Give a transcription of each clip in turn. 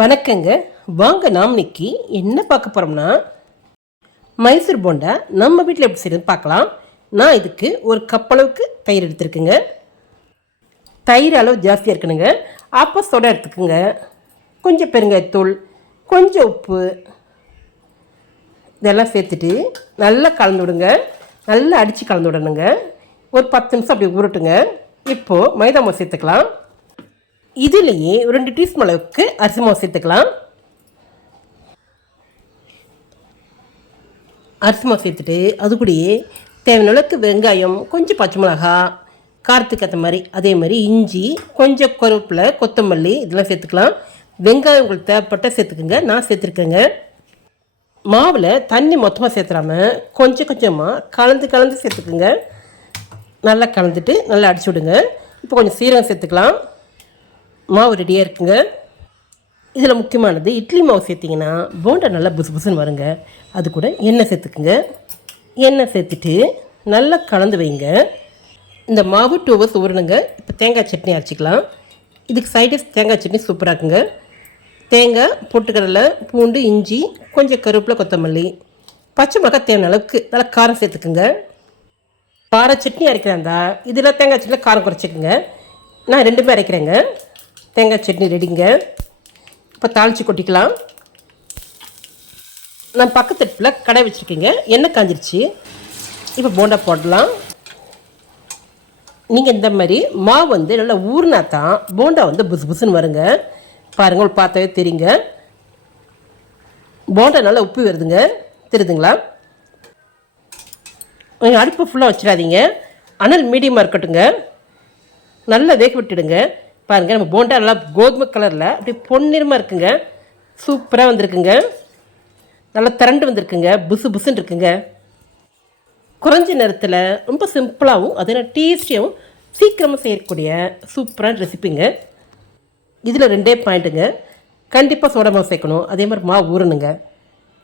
வணக்கங்க. வாங்க நாம் இன்னைக்கு என்ன பார்க்க போகிறோம்னா மைசூர் போண்டா நம்ம வீட்டில் எப்படி செய்யறது பார்க்கலாம். நான் இதுக்கு ஒரு கப்பளவுக்கு தயிர் எடுத்துருக்குங்க. தயிர் அளவு ஜாஸ்தியாக இருக்கணுங்க. அப்போ சோடா எடுத்துக்கோங்க. கொஞ்சம் பெருங்காயத்தூள் கொஞ்சம் உப்பு இதெல்லாம் சேர்த்துட்டு நல்லா கலந்து விடுங்க. நல்லா அடித்து கலந்து விடணுங்க. ஒரு பத்து நிமிஷம் அப்படி உருட்டுங்க இப்போது மைதா மாவு சேர்த்துக்கலாம். இதுலேயே ரெண்டு டீஸ்பூன் அளவுக்கு அரிசி மாவு சேர்த்துக்கலாம். அரிசி மாவு சேர்த்துட்டு அது கூடயே தேவையான அளவுக்கு வெங்காயம் கொஞ்சம் பச்சை மிளகா காரத்துக்கு ஏற்ற மாதிரி அதே மாதிரி இஞ்சி கொஞ்சம் கருவேப்பிலை கொத்தமல்லி இதெல்லாம் சேர்த்துக்கலாம். வெங்காயம் உங்களுக்கு தேவைப்பட்ட சேர்த்துக்குங்க நான் சேர்த்துருக்கேங்க. மாவில் தண்ணி மொத்தமாக சேர்த்துறாம கொஞ்சம் கொஞ்சமாக கலந்து கலந்து சேர்த்துக்குங்க. நல்லா கலந்துட்டு நல்லா அடிச்சு விடுங்க. இப்போ கொஞ்சம் சீரகம் சேர்த்துக்கலாம். மாவு ரெடியாக இருக்குங்க. இதில் முக்கியமானது இட்லி மாவு சேர்த்திங்கன்னா போண்டா நல்லா புசு புசுன்னு வருங்க. அது கூட எண்ணெய் சேர்த்துக்குங்க. எண்ணெய் சேர்த்துட்டு நல்லா கலந்து வைங்க. இந்த மாவு டூ ஹவர்ஸ் ஊறணுங்க இப்போ தேங்காய் சட்னி அரைச்சிக்கலாம். இதுக்கு சைடிஸ் தேங்காய் சட்னி சூப்பராக இருக்குங்க. தேங்காய் பொட்டுக்கடலை பூண்டு இஞ்சி கொஞ்சம் கருவேப்பிலை கொத்தமல்லி. பச்சை மிளகாய் தேவையான அளவுக்கு நல்லா காரம் சேர்த்துக்குங்க. கார சட்னி அரைக்கிறாந்தா இதில் தேங்காய் சட்னியில் காரம் குறைச்சிக்கோங்க. நான் ரெண்டுமே அரைக்கிறேங்க. தேங்காய் சட்னி ரெடிங்க. இப்போ தாளித்து கொட்டிக்கலாம். நான் பக்கத்தட்டில் கடை வச்சுருக்கீங்க. எண்ணெய் காஞ்சிருச்சு. இப்போ போண்டா போடலாம். நீங்கள் இந்த மாதிரி மாவு வந்து நல்லா ஊறினா தான் போண்டா வந்து புசு புசுன்னு வருங்க. பாருங்க உங்களுக்கு பார்த்தாவே தெரியுங்க. போண்டா நல்லா உப்பு வருதுங்க. தெரியுதுங்களா? நீங்கள் அடுப்பு ஃபுல்லாக வச்சிடாதீங்க. அனல் மீடியமாக இருக்கட்டுங்க நல்லா வேக விட்டுடுங்க. பாருங்கள் நம்ம போண்டா நல்லா கோதுமை கலரில் அப்படியே பொன்னிறமாக இருக்குங்க. சூப்பராக வந்திருக்குங்க. நல்லா திரண்டு வந்திருக்குங்க. புசு புசுன்னு இருக்குங்க. குறைஞ்ச நேரத்தில் ரொம்ப சிம்பிளாகவும் அதே டேஸ்டியாகவும் சீக்கிரமாக செய்யக்கூடிய சூப்பரான ரெசிபிங்க இதில் ரெண்டே பாயிண்ட்டுங்க கண்டிப்பாக சோடா மாவு சேர்க்கணும். அதே மாதிரி மாவு ஊறணுங்க.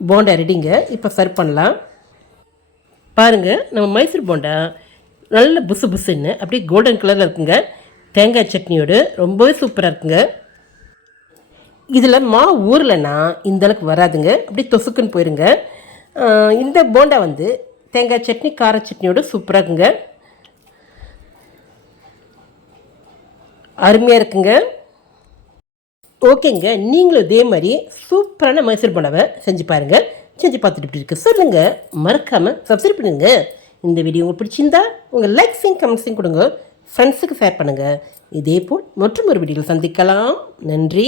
போண்டா ரெடிங்க இப்போ சர்வ் பண்ணலாம். பாருங்கள் நம்ம மைசூர் போண்டா நல்ல புசு புசுன்னு அப்படியே கோல்டன் கலரில் இருக்குங்க. தேங்காய் சட்னியோடு ரொம்பவே சூப்பராக இருக்குங்க. இதில் மா ஊறலைன்னா இந்த அளவுக்கு வராதுங்க. அப்படியே தொசுக்குன்னு போயிருங்க. இந்த போண்டா வந்து தேங்காய் சட்னி கார சட்னியோடு சூப்பராக இருக்குங்க. அருமையாக இருக்குங்க. ஓகேங்க. நீங்களும் இதே மாதிரி சூப்பரான மைசூர் போண்டாவை செஞ்சு பாருங்கள் செஞ்சு பார்த்துட்டு இப்படி இருக்கு சொல்லுங்கள் மறக்காமல் சப்ஸ்கிரைப் பண்ணுங்க. இந்த வீடியோ உங்களுக்கு பிடிச்சிருந்தா உங்கள் லைக்ஸையும் கமெண்ட்ஸையும் கொடுங்க. ஃப்ரெண்ட்ஸுக்கு ஷேர் பண்ணுங்கள் இதே போல் மற்றும் ஒரு வீடியோவில் சந்திக்கலாம். நன்றி.